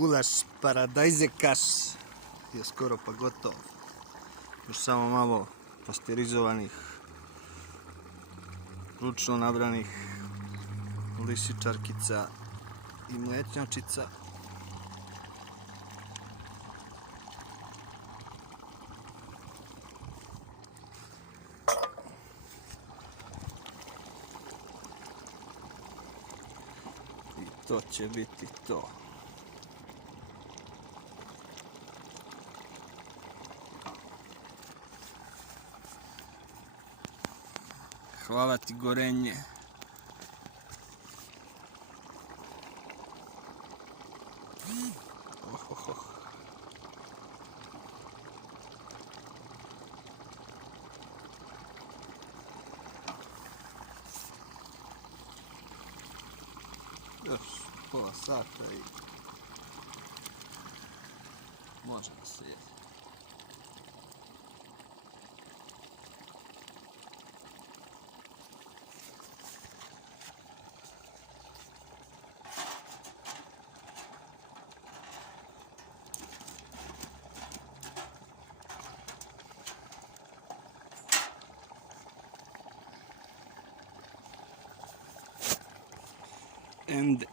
Gulaš paradajzekaš je skoro pa gotov. Još samo malo pasterizovanih, ručno nabranih lisičarkica i mletnjačica. I to će biti to. Hvala ti, Gorenje. Još pola sata i može da se jede. And